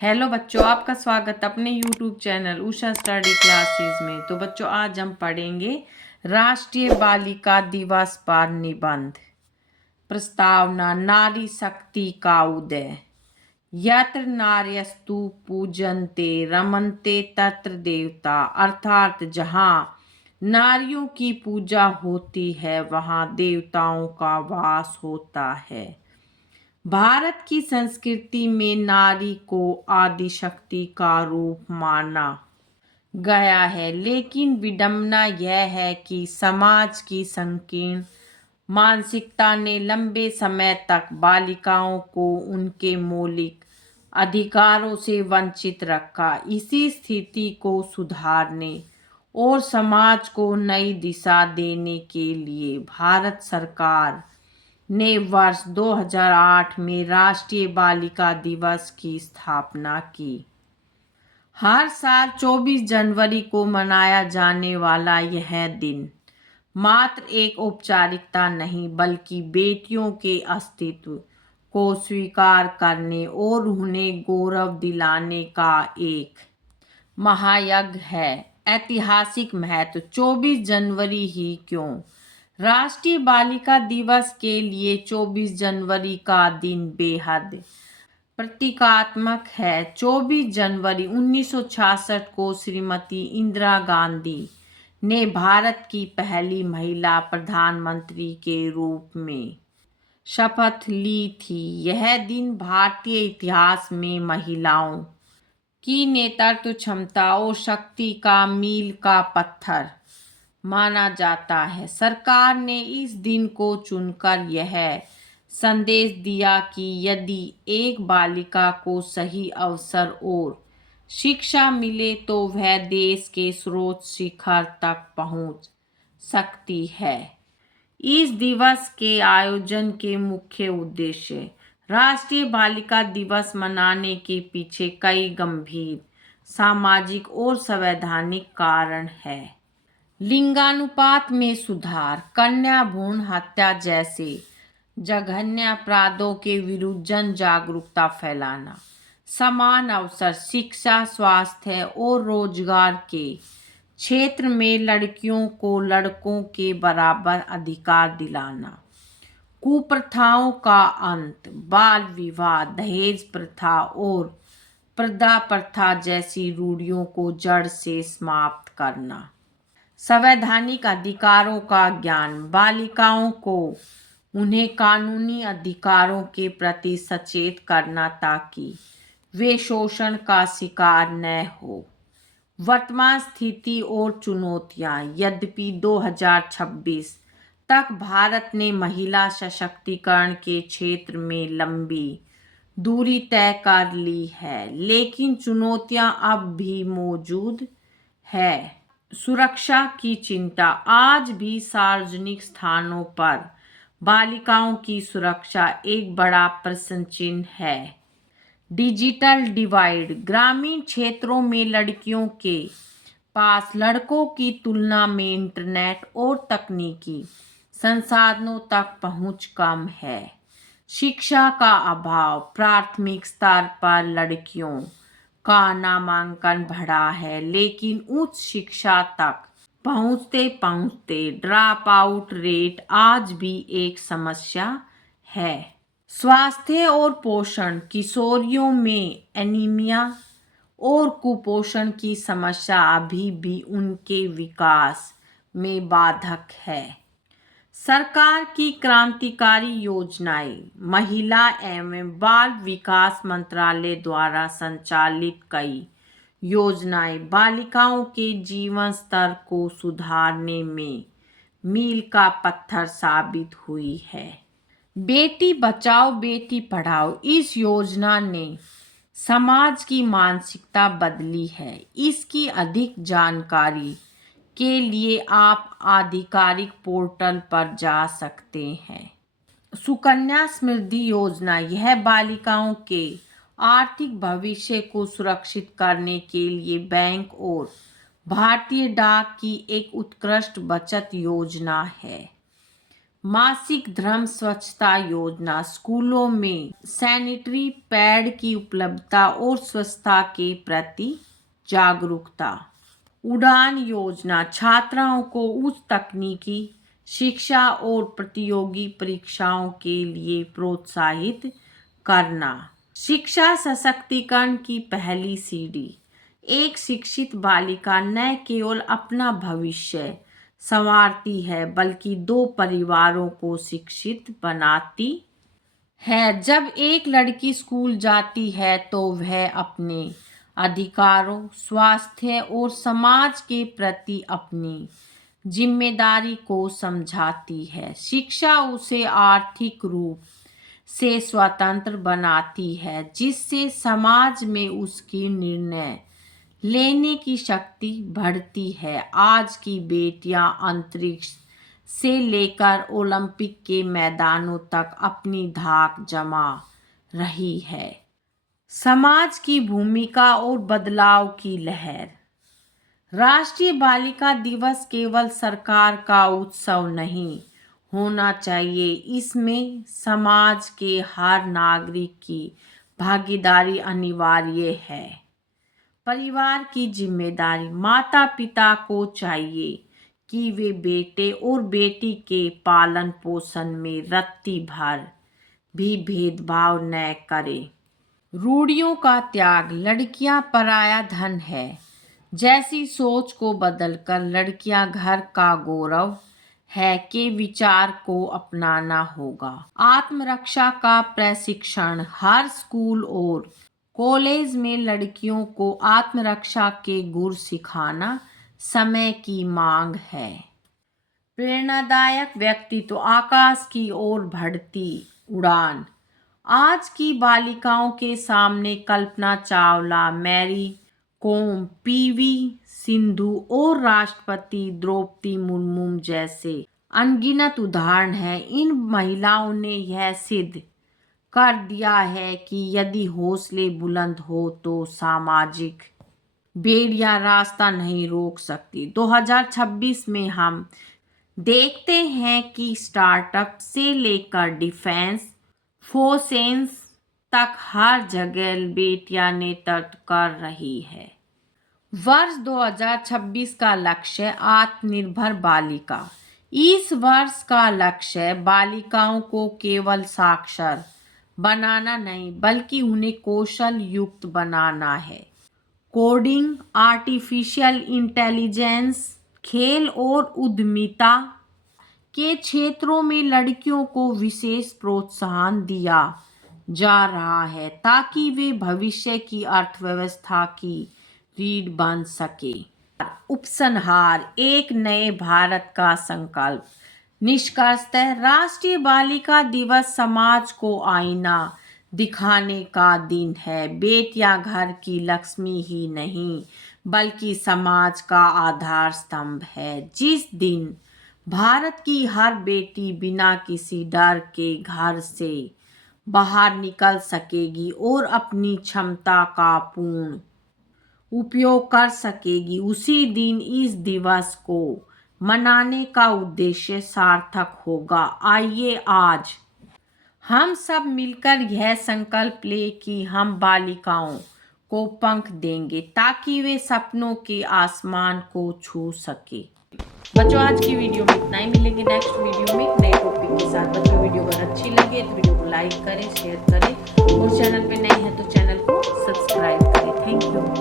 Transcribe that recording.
Hello बच्चों, आपका स्वागत अपने YouTube channel Usha study classes में। तो बच्चों, आज हम पढ़ेंगे राष्ट्रीय बालिका दिवस पर निबंध। प्रस्तावना: नारी शक्ति का उदय। यत्र नार्यस्तु पूजन्ते रमन्ते तत्र देवता, अर्थात जहाँ नारियों की पूजा होती है वहाँ देवताओं का वास होता है। भारत की संस्कृति में नारी को आदिशक्ति का रूप माना गया है, लेकिन विडंबना यह है कि समाज की संकीर्ण मानसिकता ने लंबे समय तक बालिकाओं को उनके मौलिक अधिकारों से वंचित रखा। इसी स्थिति को सुधारने और समाज को नई दिशा देने के लिए भारत सरकार ने वर्ष 2008 में राष्ट्रीय बालिका दिवस की स्थापना की। हर साल 24 जनवरी को मनाया जाने वाला यह दिन मात्र एक औपचारिकता नहीं, बल्कि बेटियों के अस्तित्व को स्वीकार करने और उन्हें गौरव दिलाने का एक महायज्ञ है। ऐतिहासिक महत्व: 24 जनवरी ही क्यों? राष्ट्रीय बालिका दिवस के लिए 24 जनवरी का दिन बेहद प्रतीकात्मक है। 24 जनवरी 1966 को श्रीमती इंदिरा गांधी ने भारत की पहली महिला प्रधानमंत्री के रूप में शपथ ली थी। यह दिन भारतीय इतिहास में महिलाओं की नेतृत्व क्षमता और शक्ति का मील का पत्थर माना जाता है। सरकार ने इस दिन को चुनकर यह संदेश दिया कि यदि एक बालिका को सही अवसर और शिक्षा मिले तो वह देश के सर्वोच्च शिखर तक पहुंच सकती है। इस दिवस के आयोजन के मुख्य उद्देश्य: राष्ट्रीय बालिका दिवस मनाने के पीछे कई गंभीर सामाजिक और संवैधानिक कारण हैं। लिंगानुपात में सुधार, कन्या भ्रूण हत्या जैसे जघन्य अपराधों के विरुद्ध जन जागरूकता फैलाना, समान अवसर शिक्षा, स्वास्थ्य और रोजगार के क्षेत्र में लड़कियों को लड़कों के बराबर अधिकार दिलाना, कुप्रथाओं का अंत, बाल विवाह, दहेज प्रथा और प्रदा प्रथा जैसी रूढ़ियों को जड़ से समाप्त करना, संवैधानिक अधिकारों का ज्ञान, बालिकाओं को उन्हें कानूनी अधिकारों के प्रति सचेत करना ताकि वे शोषण का शिकार न हो। वर्तमान स्थिति और चुनौतियां: यद्यपि 2026 तक भारत ने महिला सशक्तिकरण के क्षेत्र में लंबी दूरी तय कर ली है, लेकिन चुनौतियां अब भी मौजूद है। सुरक्षा की चिंता: आज भी सार्वजनिक स्थानों पर बालिकाओं की सुरक्षा एक बड़ा प्रश्न चिन्ह है। डिजिटल डिवाइड: ग्रामीण क्षेत्रों में लड़कियों के पास लड़कों की तुलना में इंटरनेट और तकनीकी संसाधनों तक पहुंच कम है। शिक्षा का अभाव: प्राथमिक स्तर पर लड़कियों का नामांकन बढ़ा है, लेकिन उच्च शिक्षा तक पहुंचते पहुंचते ड्रॉप आउट रेट आज भी एक समस्या है। स्वास्थ्य और पोषण: किशोरियों में एनीमिया और कुपोषण की समस्या अभी भी उनके विकास में बाधक है। सरकार की क्रांतिकारी योजनाएं: महिला एवं बाल विकास मंत्रालय द्वारा संचालित कई योजनाएं बालिकाओं के जीवन स्तर को सुधारने में मील का पत्थर साबित हुई है। बेटी बचाओ बेटी पढ़ाओ: इस योजना ने समाज की मानसिकता बदली है। इसकी अधिक जानकारी के लिए आप आधिकारिक पोर्टल पर जा सकते हैं। सुकन्या समृद्धि योजना: यह बालिकाओं के आर्थिक भविष्य को सुरक्षित करने के लिए बैंक और भारतीय डाक की एक उत्कृष्ट बचत योजना है। मासिक धर्म स्वच्छता योजना, स्कूलों में सैनिटरी पैड की उपलब्धता और स्वच्छता के प्रति जागरूकता। उड़ान योजना, छात्राओं को उच्च तकनीकी शिक्षा और प्रतियोगी परीक्षाओं के लिए प्रोत्साहित करना। शिक्षा सशक्तिकरण की पहली सीढ़ी, एक शिक्षित बालिका न केवल अपना भविष्य संवारती है बल्कि 2 परिवारों को शिक्षित बनाती है। जब एक लड़की स्कूल जाती है तो वह अपने अधिकारों, स्वास्थ्य और समाज के प्रति अपनी जिम्मेदारी को समझाती है। शिक्षा उसे आर्थिक रूप से स्वतंत्र बनाती है, जिससे समाज में उसकी निर्णय लेने की शक्ति बढ़ती है। आज की बेटियां अंतरिक्ष से लेकर ओलंपिक के मैदानों तक अपनी धाक जमा रही है। समाज की भूमिका और बदलाव की लहर। राष्ट्रीय बालिका दिवस केवल सरकार का उत्सव नहीं होना चाहिए, इसमें समाज के हर नागरिक की भागीदारी अनिवार्य है। परिवार की जिम्मेदारी, माता पिता को चाहिए कि वे बेटे और बेटी के पालन पोषण में रत्ती भर भी भेदभाव न करें। रूढ़ियों का त्याग, लड़कियां पराया धन है जैसी सोच को बदलकर लड़कियां घर का गौरव है के विचार को अपनाना होगा। आत्मरक्षा का प्रशिक्षण, हर स्कूल और कॉलेज में लड़कियों को आत्मरक्षा के गुर सिखाना समय की मांग है। प्रेरणादायक व्यक्तित्व, आकाश की ओर बढ़ती उड़ान। आज की बालिकाओं के सामने कल्पना चावला, मैरी कॉम, पीवी सिंधु और राष्ट्रपति द्रौपदी मुर्मू जैसे अनगिनत उदाहरण हैं। इन महिलाओं ने यह सिद्ध कर दिया है कि यदि हौसले बुलंद हो तो सामाजिक बेड़ियां रास्ता नहीं रोक सकती। 2026 में हम देखते हैं कि स्टार्टअप से लेकर डिफेंस, फोसेंस तक हर जगह बेटियां नेतृत्व कर रही है। वर्ष 2026 का लक्ष्य आत्मनिर्भर बालिका। इस वर्ष का लक्ष्य बालिकाओं को केवल साक्षर बनाना नहीं बल्कि उन्हें कौशल युक्त बनाना है। कोडिंग, आर्टिफिशियल इंटेलिजेंस, खेल और उद्यमिता के क्षेत्रों में लड़कियों को विशेष प्रोत्साहन दिया जा रहा है ताकि वे भविष्य की अर्थव्यवस्था की रीढ़ बन सके। उपसंहार, एक नए भारत का संकल्प। निष्कर्षतः राष्ट्रीय बालिका दिवस समाज को आईना दिखाने का दिन है। बेटियां घर की लक्ष्मी ही नहीं बल्कि समाज का आधार स्तंभ है। जिस दिन भारत की हर बेटी बिना किसी डर के घर से बाहर निकल सकेगी और अपनी क्षमता का पूर्ण उपयोग कर सकेगी, उसी दिन इस दिवस को मनाने का उद्देश्य सार्थक होगा। आइए आज हम सब मिलकर यह संकल्प ले कि हम बालिकाओं को पंख देंगे ताकि वे सपनों के आसमान को छू सके। बच्चों आज की वीडियो में इतना ही, मिलेंगे नेक्स्ट वीडियो में नए टॉपिक के साथ। बच्चों वीडियो अगर अच्छी लगे तो वीडियो को लाइक करें, शेयर करें और चैनल पे नए हैं तो चैनल को सब्सक्राइब करें। Thank you.